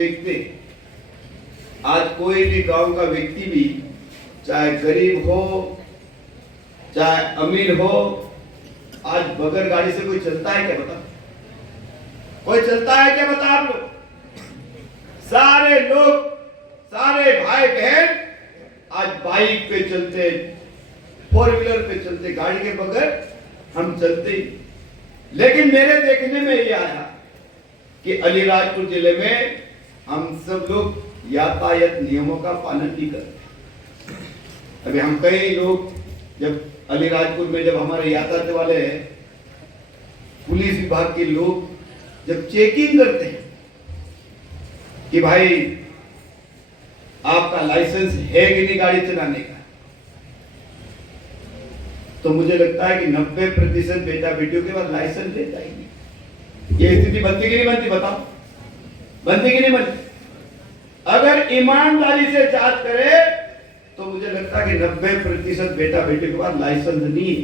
देखते आज कोई भी गांव का व्यक्ति भी चाहे गरीब हो चाहे अमीर हो, आज बगैर गाड़ी से कोई चलता है क्या? बता, कोई चलता है क्या? बता आप लोग। सारे लोग, सारे भाई बहन आज बाइक पे चलते, फोर व्हीलर पे चलते, गाड़ी के बगैर हम चलते ही। लेकिन मेरे देखने में ये आया कि अलीराजपुर जिले में हम सब लोग यातायात नियमों का पालन नहीं करते। अभी हम कई लोग जब अलीराजपुर में जब हमारे यातायात वाले पुलिस विभाग के लोग जब चेकिंग करते हैं कि भाई आपका लाइसेंस है कि नहीं गाड़ी चलाने का, तो मुझे लगता है कि 90% बेटा बेटियों के पास लाइसेंस लेता ही नहीं। ये स्थिति बनती कि नहीं बनती? बताओ, बनती कि नहीं बनती? अगर ईमानदारी से जांच करे तो मुझे लगता है कि 90% बेटा बेटी के पास लाइसेंस नहीं है।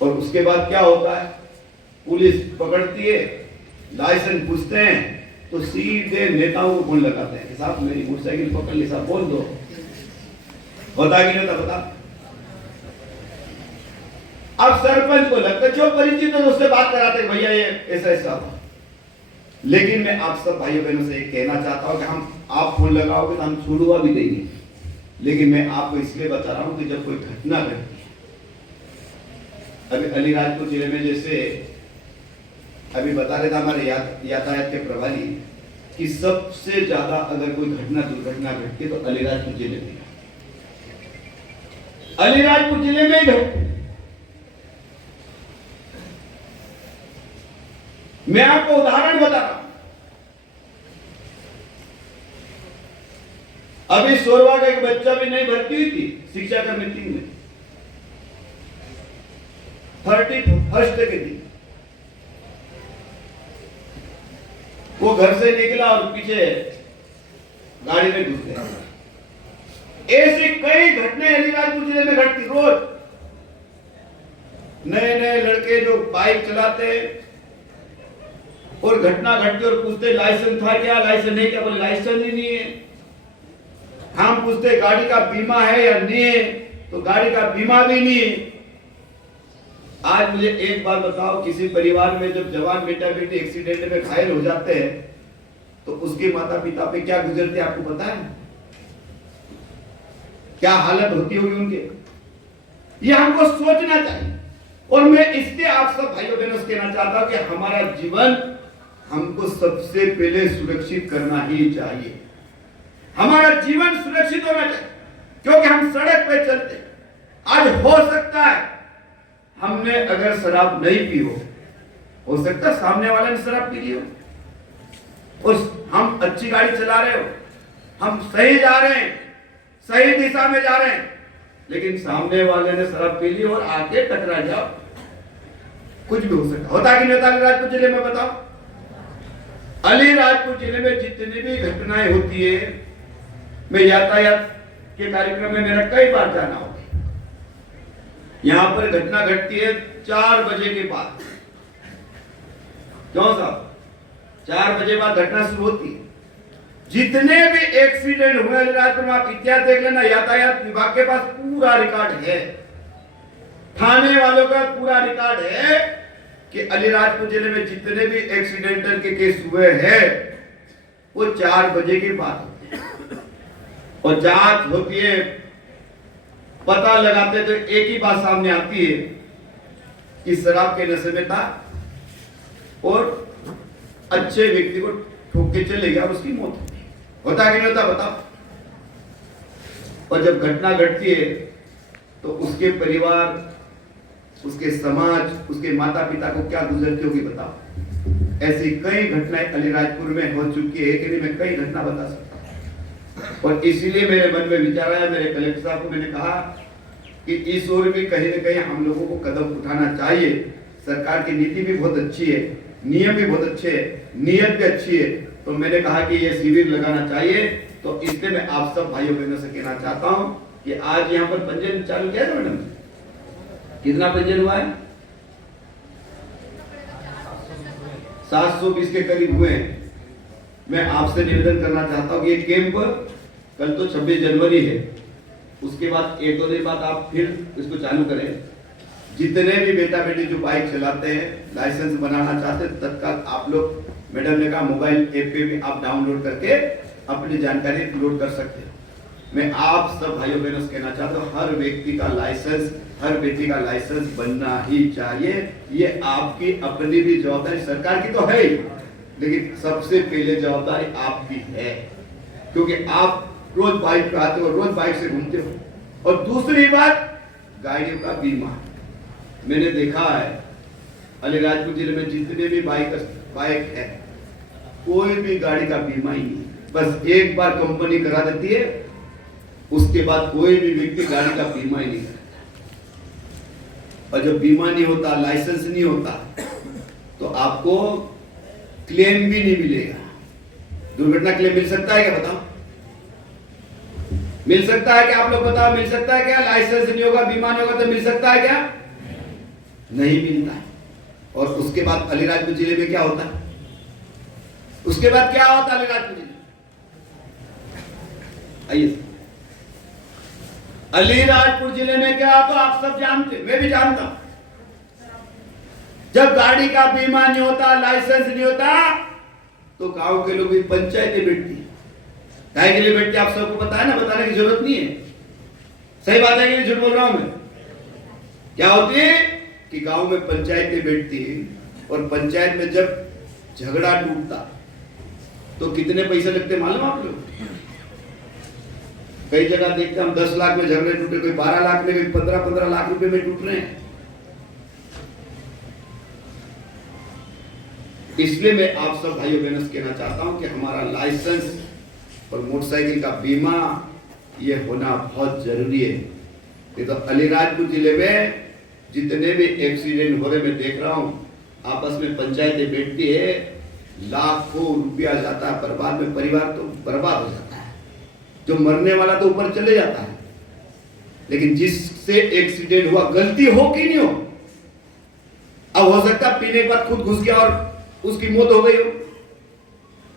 और उसके बाद क्या होता है? पुलिस पकड़ती है, लाइसेंस पूछते हैं तो सीधे नेताओं को फोन लगाते हैं कि साहब मेरी मोटरसाइकिल पकड़ ली, साहब बोल दो। होता कि नहीं होता? बता। अब सरपंच को लगता है, जो परिचित है उससे बात कराते हैं, भैया ये ऐसा ऐसा हुआ। लेकिन मैं आप सब भाइयों बहनों से एक कहना चाहता हूं कि हम आप फोन लगाओगे तो हम छुड़वा भी देंगे, लेकिन मैं आपको इसलिए बता रहा हूं कि जब कोई घटना घटती है, अभी अलीराजपुर जिले में जैसे अभी बता रहे थे हमारे यातायात के प्रभारी कि सबसे ज्यादा अगर कोई घटना दुर्घटना घटती है तो अलीराजपुर जिले में, अलीराजपुर जिले में ही घटती। मैं आपको उदाहरण बता रहा हूं। अभी सोरवा का एक बच्चा भी नहीं भर्ती हुई थी शिक्षा का मीटिंग में, 31st के दिन वो घर से निकला और पीछे गाड़ी में घुस गया। ऐसी कई घटनाएं अलीराजपुर जिले में घटती रोज। नए नए लड़के जो बाइक चलाते हैं और घटना घटती और पूछते लाइसेंस था क्या, लाइसेंस नहीं क्या, बोले लाइसेंस ही नहीं है। हम पूछते गाड़ी का बीमा है या नहीं है, तो गाड़ी का बीमा भी नहीं है। आज मुझे एक बात बताओ, किसी परिवार में जब जवान बेटा बेटी एक्सीडेंट में घायल हो जाते हैं तो उसके माता पिता पे क्या गुजरते आपको पता है? क्या हालत होती होगी उनके? ये हमको सोचना चाहिए। और मैं इसलिए आप सब भाइयों बहनों से कहना चाहता हूं कि हमारा जीवन हमको सबसे पहले सुरक्षित करना ही चाहिए। हमारा जीवन सुरक्षित होना चाहिए, क्योंकि हम सड़क पे चलते। आज हो सकता है हमने अगर शराब नहीं पी हो सकता है सामने वाले ने शराब पी ली हो, और हम अच्छी गाड़ी चला रहे हो, हम सही जा रहे हैं, सही दिशा में जा रहे हैं, लेकिन सामने वाले ने शराब पी ली और आके टकरा जाओ, कुछ भी हो सकता। होता कि नहीं होता अलीराजपुर जिले में? बताओ। अलीराजपुर जिले में जितनी भी घटनाएं होती है, मैं यातायात के कार्यक्रम में मेरा कई बार जाना होगा। यहां पर घटना घटती है 4 बजे के बाद। क्यों साहब? 4 बजे बाद घटना शुरू होती है। जितने भी एक्सीडेंट हुए अलीराजपुर में, आप इतिहास देख लेना, यातायात विभाग के पास पूरा रिकॉर्ड है, थाने वालों का पूरा रिकॉर्ड है कि अलीराजपुर जिले में जितने भी एक्सीडेंटल के केस हुए हैं वो 4 बजे के बाद होते हैं। और जांच होती है, पता लगाते तो एक ही बात सामने आती है कि शराब के नशे में था और अच्छे व्यक्ति को ठोक के चले गया, उसकी मौत हो गई। होता कि नहीं होता? बताओ। और जब घटना घटती है तो उसके परिवार, उसके समाज, उसके माता पिता को क्या गुजरती होगी बताओ। ऐसी कई घटनाएं अलीराजपुर में हो चुकी है कि नहीं, मैं कई घटना बता सकता हूं। और इसीलिए मेरे मन में विचार आया, मेरे कलेक्टर साहब को मैंने कहा कि इस ओर भी कहीं ना कहीं हम लोगों को कदम उठाना चाहिए। सरकार की नीति भी बहुत अच्छी है, नियम भी बहुत अच्छे है, नीयत भी अच्छी है, तो मैंने कहा कि ये शिविर लगाना चाहिए। तो इसलिए मैं आप सब भाइयों बहनों से कहना चाहता हूं कि आज यहाँ पर पंजीयन चालू किया था मैडम। कितना पंजीयन हुआ है? 720 के करीब हुए हैं। मैं आपसे निवेदन करना चाहता हूँ कि ये कैंप कल तो 26 जनवरी है, उसके बाद एक दो दिन बाद आप फिर इसको चालू करें। जितने भी बेटा बेटी जो बाइक चलाते हैं, लाइसेंस बनाना चाहते हैं, तत्काल आप लोग, मैडम ने कहा मोबाइल ऐप पे भी आप डाउनलोड करके अपनी जानकारी अपलोड कर सकते हैं। मैं आप सब भाइयों बहनों से कहना चाहता हूँ, हर व्यक्ति का लाइसेंस, हर बेटी का लाइसेंस बनना ही चाहिए। ये आपकी अपनी भी जवाबदारी, सरकार की तो है ही, लेकिन सबसे पहले जवाबदारी आपकी है, क्योंकि आप रोज बाइक पे आते हो, रोज बाइक से घूमते हो। और दूसरी बात, गाड़ियों का बीमा। मैंने देखा है अलीराजपुर जिले में जितने भी बाइक है, कोई भी गाड़ी का बीमा ही नहीं। बस एक बार कंपनी करा देती है, उसके बाद कोई भी व्यक्ति गाड़ी का बीमा ही नहीं करता। और जब बीमा नहीं होता, लाइसेंस नहीं होता, तो आपको क्लेम भी नहीं मिलेगा। दुर्घटना क्लेम मिल सकता है क्या, बताओ? मिल सकता है क्या? आप लोग बताओ, मिल सकता है क्या? लाइसेंस नहीं होगा, बीमा नहीं होगा तो मिल सकता है क्या? नहीं मिलता है। और उसके बाद अलीराजपुर जिले में क्या होता है? उसके बाद क्या होता है अलीराजपुर जिले? आइए, अलीराजपुर जिले में क्या होता आप सब जानते, मैं भी जानता हूं। जब गाड़ी का बीमा नहीं होता, लाइसेंस नहीं होता, तो गांव के लोग भी पंचायतें बैठती है। काहे के लिए बैठते आप सबको पता है ना, बताने की जरूरत नहीं है। सही बात है कि झूठ बोल रहा हूं मैं? क्या होती है कि गांव में पंचायतें बैठती है, और पंचायत में जब झगड़ा टूटता तो कितने पैसे लगते मालूम आप लोग? कई जगह देखते हम 10 लाख में झगड़े टूटे, कोई 12 लाख में, कोई 15-15 लाख रुपए में टूट रहे हैं। इसलिए मैं आप सब भाइयों बहनों से कहना चाहता हूं कि हमारा लाइसेंस और मोटरसाइकिल का बीमा ये होना बहुत जरूरी है। ये तो अलीराजपुर जिले में जितने भी एक्सीडेंट हो रहे मैं देख रहा हूं, आपस में पंचायतें बैठती है, लाखों रुपया जाता है बर्बाद में, परिवार तो बर्बाद हो जाता है। जो मरने वाला तो ऊपर चले जाता है, लेकिन जिससे एक्सीडेंट हुआ, गलती हो कि नहीं हो, अब हो सकता है पीने के बाद खुद घुस गया और उसकी मौत हो गई हो,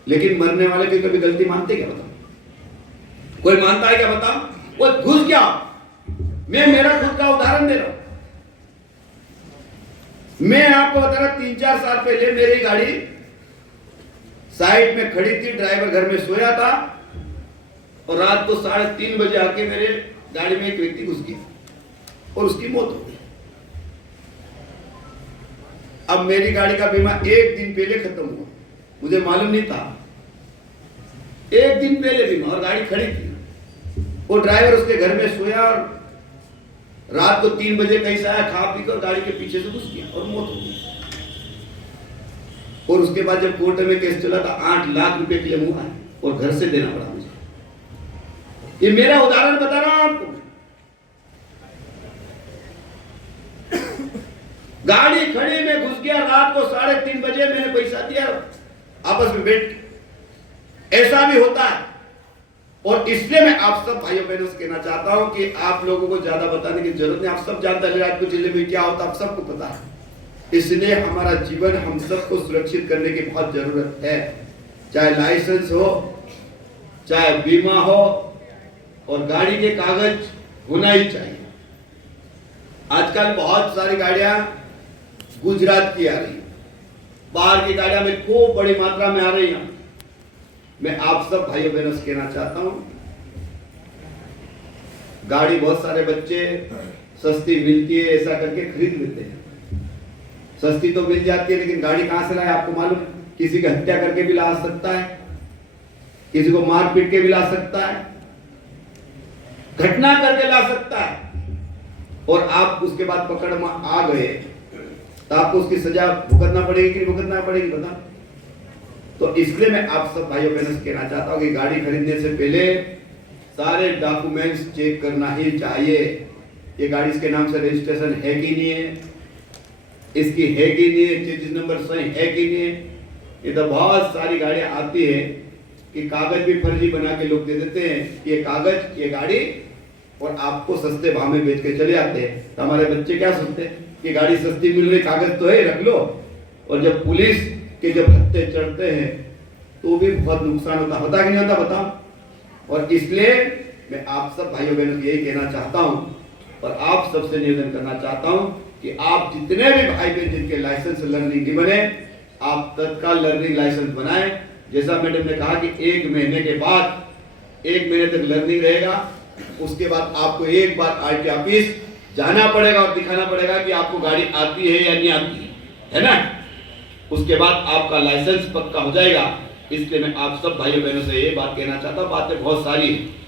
लेकिन मरने वाले की कभी गलती मानते क्या, बताओ? कोई मानता है क्या, बताओ? वो घुस गया। मैं मेरा खुद का उदाहरण दे रहा हूं। मैं आपको बता रहा, 3-4 साल पहले मेरी गाड़ी साइड में खड़ी थी, ड्राइवर घर में सोया था, और रात को 3:30 बजे आके मेरे गाड़ी में एक व्यक्ति घुस गया और उसकी मौत हो गई। अब मेरी गाड़ी का बीमा 1 दिन पहले खत्म हुआ, मुझे मालूम नहीं था। 1 दिन पहले बीमा, और गाड़ी खड़ी थी, वो ड्राइवर उसके घर में सोया, और रात को 3 बजे कहीं से आया, खा पी कर गाड़ी के पीछे से घुस गया और मौत हो गई। और उसके बाद जब कोर्ट में केस चला था, 8 लाख रुपए क्लेम हुआ है और घर से देना पड़ा मुझे। ये मेरा उदाहरण बता रहा हूं आपको। गाड़ी खड़ी में घुस गया, रात को 3:30 बजे, मैंने पैसा दिया, आपस में बैठ, ऐसा भी होता है। और इसलिए मैं आप सब भाइयों बहनों से कहना चाहता हूं कि आप लोगों को ज्यादा बताने की जरूरत नहीं, आप सब जानते हैं अलीराजपुर जिले में क्या होता है, आप सबको पता है। इसलिए हमारा जीवन हम सबको सुरक्षित करने की बहुत जरूरत है, चाहे लाइसेंस हो, चाहे बीमा हो, और गाड़ी के कागज होना ही चाहिए। आजकल बहुत सारी गाड़ियां गुजरात की आ रही, बाहर की गाड़ियां में खूब बड़ी मात्रा में आ रही हैं। मैं आप सब भाइयों बहनों से कहना चाहता हूं, गाड़ी बहुत सारे बच्चे सस्ती मिलती है ऐसा करके खरीद लेते हैं। सस्ती तो मिल जाती है, लेकिन गाड़ी कहां से लाए आपको मालूम है? किसी की हत्या करके भी ला सकता है, किसी को मार पीट के भी ला सकता है, घटना करके ला सकता है, और आप उसके बाद पकड़ में आ गए तो आपको उसकी सजा भुगतना पड़ेगी कि नहीं भुगतना पड़ेगी, बता? तो इसलिए मैं आप सब भाइयों बहनों से कहना चाहता हूं कि गाड़ी खरीदने से पहले सारे डॉक्यूमेंट्स चेक करना ही चाहिए। ये गाड़ी इसके नाम से रजिस्ट्रेशन है कि नहीं है, इसकी है कि नहीं है, चेसिस नंबर सही है कि नहीं है। ये तो बहुत सारी गाड़ियां आती है कि कागज भी फर्जी बना के लोग दे देते हैं, ये कागज, ये गाड़ी, और आपको सस्ते भाव में बेच के चले आते हैं। तो हमारे बच्चे क्या सोचते हैं कि गाड़ी सस्ती मिल रही, कागज तो है, रख लो। और जब पुलिस के जब हत्थे चढ़ते हैं तो भी बहुत नुकसान होता कि नहीं होता बताओ। और इसलिए मैं आप सब भाइयों बहनों को यही कहना चाहता हूं और आप सबसे निवेदन करना चाहता हूं कि आप जितने भी भाई बहन जिनके लाइसेंस लर्निंग नहीं बने, आप तत्काल लर्निंग लाइसेंस बनाएं। जैसा मैडम ने कहा कि 1 महीने के बाद 1 महीने तक लर्निंग रहेगा, उसके बाद आपको एक बार आरटी ऑफिस जाना पड़ेगा और दिखाना पड़ेगा कि आपको गाड़ी आती है या नहीं आती है ना। उसके बाद आपका लाइसेंस पक्का हो जाएगा। इसलिए मैं आप सब भाइयों बहनों से ये बात कहना चाहता हूँ, बातें बहुत सारी है।